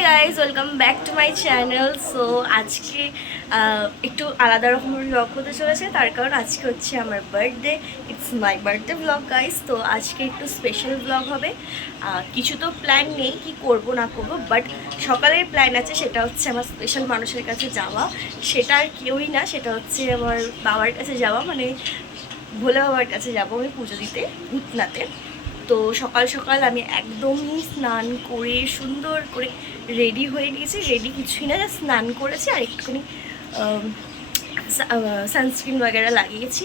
Hi guys, welcome back to my channel. So আজকে একটু আলাদা রকমের ব্লগ হতে চলেছে, তার কারণ আজকে হচ্ছে আমার birthday. It's my birthday blog guys. তো আজকে একটু স্পেশাল ব্লগ হবে। কিছু তো প্ল্যান নেই কি করব না করব, বাট সকালের প্ল্যান আছে, সেটা হচ্ছে আমার স্পেশাল মানুষের কাছে যাওয়া। সেটা আর কেউই না, সেটা হচ্ছে আমার বাবার কাছে যাওয়া, মানে ভোলে বাবার কাছে যাবো আমি পুজো দিতে ভূতনাথে। তো সকাল সকাল আমি একদমই স্নান করে সুন্দর করে রেডি হয়ে নিয়েছি। রেডি কিছুই না, স্নান করেছি আর একটুখানি সানস্ক্রিন वगैरह লাগিয়েছি।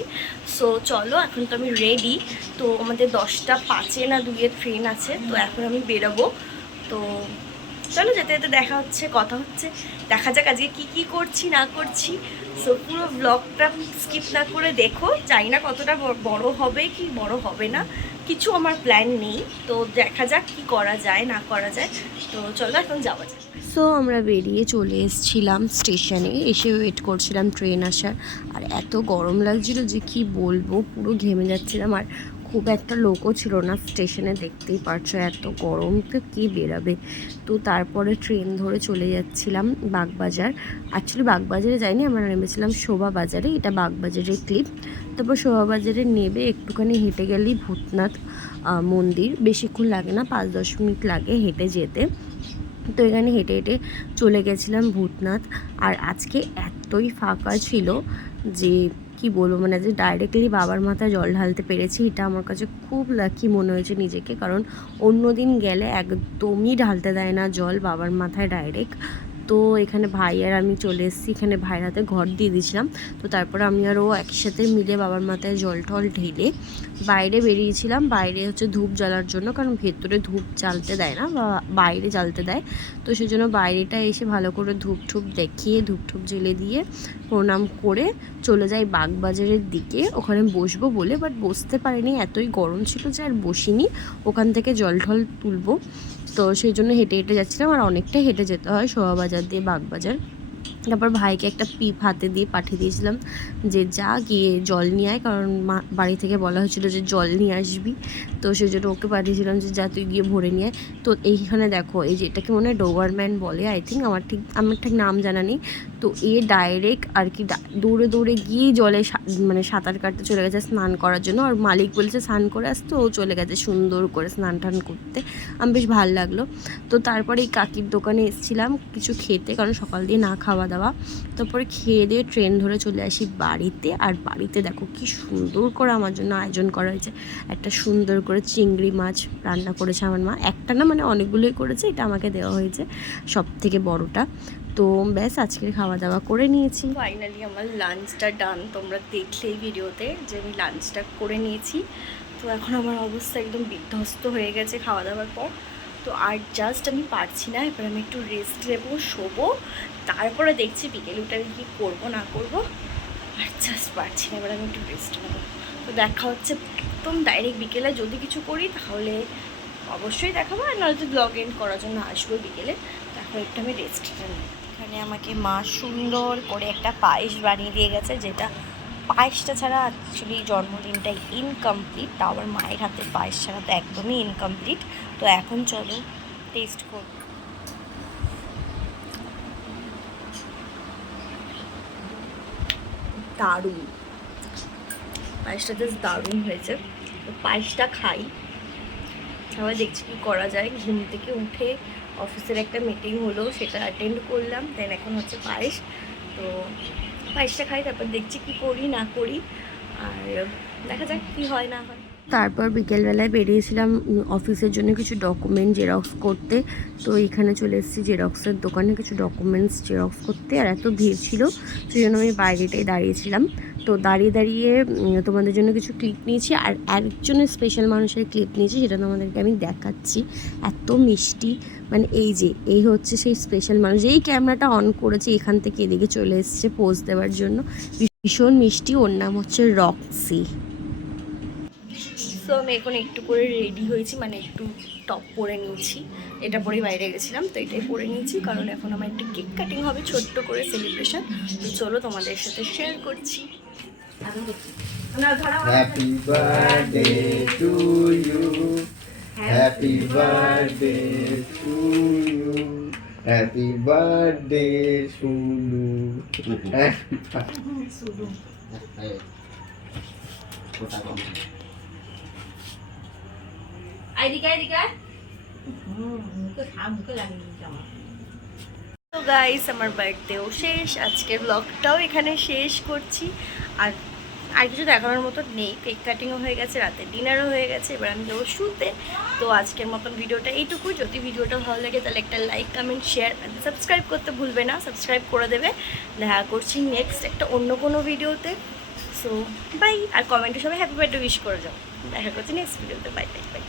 সো চলো, এখন তো আমি রেডি। তো আমাদের 10:05 না 2-এর ট্রেন আছে, তো এখন আমি বেরোবো। তো চলো, যেতে যেতে দেখা হচ্ছে, কথা হচ্ছে, দেখা যাক আজকে কি কি করছি না করছি। সো পুরো ব্লগটা স্কিপ না করে দেখো। জানি না কতটা বড় হবে কি বড় হবে না, কিছু আমার প্ল্যান নেই। তো দেখা যাক কি করা যায় না করা যায়। তো চলো এখন যাওয়া যাক। সো আমরা বেরিয়ে চলে এসেছিলাম স্টেশনে, এসে ওয়েট করছিলাম ট্রেন আসার। আর এত গরম লাগছিল যে কি বলবো, পুরো ঘেমে যাচ্ছিলাম। আর খুব একটা লোকও ছিল না স্টেশনে, দেখতেই পারছো এত গরম, তো কী বেরাবে। তো তারপরে ট্রেন ধরে চলে যাচ্ছিলাম বাগবাজার। অ্যাকচুয়ালি বাগবাজারে যাইনি, আমরা নেমেছিলাম শোভাবাজারে, এটা বাগবাজারের ক্লিপ। তারপর শোভাবাজারে নেবে একটুখানি হেঁটে গেলেই ভূতনাথ মন্দির। বেশিক্ষণ লাগে না, 5-10 মিনিট লাগে হেঁটে যেতে। তো এখানে হেঁটে হেঁটে চলে গেছিলাম ভূতনাথ। আর আজকে এতই ফাঁকা ছিল যে কি বলবো, মানে যে ডাইরেক্টলি বাবার মাথায় জল ঢালতে পেরেছি, এটা আমার কাছে খুব লাকি মনে হয়েছে নিজেকে। কারণ অন্য দিন গেলে একদমই ঢালতে দেয় না জল বাবার মাথায় ডাইরেক্ট। তো এখানে ভাই আর আমি চলে এসেছি, এখানে ভাইয়ের হাতে ঘর দিয়ে দিয়েছিলাম। তো তারপর আমি আর ও একসাথে মিলে বাবার মাথায় জল টল ঢেলে বাইরে বেরিয়েছিলাম। বাইরে হচ্ছে ধূপ জ্বালার জন্য, কারণ ভেতরে ধূপ জ্বালতে দেয় না, বা বাইরে জ্বালতে দেয়। তো সেই জন্য বাইরেটা এসে ভালো করে ধূপ ঠুপ দেখিয়ে ধূপ ঠুপ জ্বেলে দিয়ে প্রণাম করে চলে যাই বাগবাজারের দিকে, ওখানে বসবো বলে। বাট বসতে পারিনি, এতই গরম ছিল যে আর বসিনি। ওখান থেকে জল ঢল তুলবো, তো সেই জন্য হেঁটে হেঁটে যাচ্ছিলাম। আর অনেকটা হেঁটে যেতে হয় শোভাবাজার দিয়ে বাগবাজার। তারপর ভাইকে একটা পিপ হাতে দিয়ে পাঠিয়ে দিয়েছিলাম যে যা গিয়ে জল নিয়ে আয়, কারণ বাড়ি থেকে বলা হয়েছিল যে জল নিয়ে আসবি। তো সেই জন্য ওকে পাঠিয়েছিলাম যে যা তুই গিয়ে ভরে নিয়ে আয়। তো এইখানে দেখো, এই যে এটাকে মনে হয় ডোবারম্যান বলে, আই থিঙ্ক, আমার ঠিক নাম জানা নেই। তো এ ডাইরেক্ট আর কি দৌড়ে দৌড়ে গিয়ে জলে মানে সাঁতার কাটতে চলে গেছে স্নান করার জন্য। আর মালিক বলেছে স্নান করে আসতে, ও চলে গেছে সুন্দর করে স্নান টান করতে। আমি বেশ ভালো লাগলো। তো তারপরে এই কাকির দোকানে এসেছিলাম কিছু খেতে, কারণ সকাল দিয়ে না খাওয়া দাওয়া। তারপরে খেয়ে দিয়ে ট্রেন ধরে চলে আসি বাড়িতে। আর বাড়িতে দেখো কি সুন্দর করে আমার জন্য আয়োজন করা হয়েছে। একটা সুন্দর করে চিংড়ি মাছ রান্না করেছে আমার মা, একটা না মানে অনেকগুলোই করেছে, এটা আমাকে দেওয়া হয়েছে সব থেকে বড়টা। তো ব্যাস আজকের খাওয়া দাওয়া করে নিয়েছি। ফাইনালি আমার লাঞ্চটা ডান, তোমরা দেখলে এই ভিডিওতে যে আমি লাঞ্চটা করে নিয়েছি। তো এখন আমার অবস্থা একদম বিধ্বস্ত হয়ে গেছে খাওয়া দাওয়ার পর। তো আর জাস্ট আমি পারছি না, এবার আমি একটু রেস্ট নেবো, শোবো, তারপরে দেখছি বিকেলে উঠে আমি কী করবো না করবো। আর জাস্ট পারছি না, এবার আমি একটু রেস্ট নেবো। তো দেখা হচ্ছে একদম ডাইরেক্ট বিকেলে, যদি কিছু করি তাহলে অবশ্যই দেখাবো, আর নয়তো ব্লগ এন্ড করার জন্য আসবো বিকেলে। তারপর একটু আমি রেস্ট নেব। এখানে আমাকে মা সুন্দর করে একটা পায়েস বানিয়ে দিয়ে গেছে, যেটা পায়েসটা ছাড়া অ্যাকচুয়ালি জন্মদিনটাই ইনকমপ্লিট। তাও আমার মায়ের হাতের পায়েস ছাড়া তো একদমই ইনকমপ্লিট। তো এখন চলো টেস্ট করব। দারুণ পায়েসটা, জাস্ট দারুণ হয়েছে। তো পায়েসটা খাই, সবাই দেখছি কী করা যায়। ঘুম থেকে উঠে অফিসের একটা মিটিং হলো, সেটা অ্যাটেন্ড করলাম, দেন এখন হচ্ছে পায়েস। তো পায়েসটা খাই, তারপর দেখছি কি করি না করি, আর দেখা যাক কি হয় না হয়। তারপর বিকেলবেলায় বেরিয়েছিলাম অফিসের জন্য কিছু ডকুমেন্ট জেরক্স করতে। তো এইখানে চলে এসেছি জেরক্সের দোকানে কিছু ডকুমেন্টস জেরক্স করতে। আর এত ভিড় ছিল, সেই জন্য আমি বাইরেটাই দাঁড়িয়েছিলাম। তো দাঁড়িয়ে দাঁড়িয়ে তোমাদের জন্য কিছু ক্লিপ নিয়েছি, আর একজনের স্পেশাল মানুষের ক্লিপ নিয়েছি, সেটা তোমাদেরকে আমি দেখাচ্ছি। এত মিষ্টি, মানে এই হচ্ছে সেই স্পেশাল মানুষ। এই ক্যামেরাটা অন করেছি, এখান থেকে এদিকে চলে এসছে পোজ দেওয়ার জন্য। ভীষণ মিষ্টি, ওর নাম হচ্ছে রক্সি। সো আমি এখন একটু করে রেডি হয়েছি, মানে একটু টপ পরে নিয়েছি। এটা পরেই বাইরে গেছিলাম, তো এটাই পরে নিয়েছি, কারণ এখন আমার একটু কেক কাটিং হবে, ছোট্ট করে সেলিব্রেশন। তো চলো তোমাদের সাথে শেয়ার করছি। Happy birthday to you, happy birthday to you, happy birthday Shunu. তো গাইস আমার বার্থডেও শেষ, আজকের ব্লগটাও এখানে শেষ করছি। আর আর কিছু দেখানোর মতো নেই, কেক কাটিংও হয়ে গেছে, রাতে ডিনারও হয়ে গেছে, এবার আমি যাবো শুতে। তো আজকের মতন ভিডিওটা এইটুকু। যদি ভিডিওটা ভালো লাগে তাহলে একটা লাইক, কমেন্ট, শেয়ার, সাবস্ক্রাইব করতে ভুলবে না, সাবস্ক্রাইব করে দেবে। দেখা করছি নেক্সট একটা অন্য কোনো ভিডিওতে। So by. আর কমেন্টে সবাই হ্যাপি বার্থডে উইশ করে যাও। দেখা করছি নেক্সট ভিডিওতে। Bye bye bye.